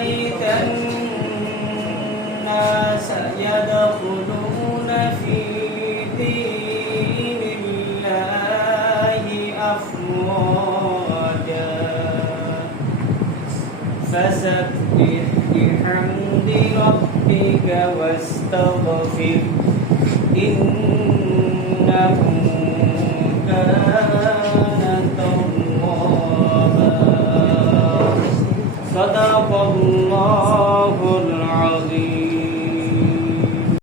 رأيت الناس يدخلون في دين الله أفواجا فسبح بحمد ربك واستغفر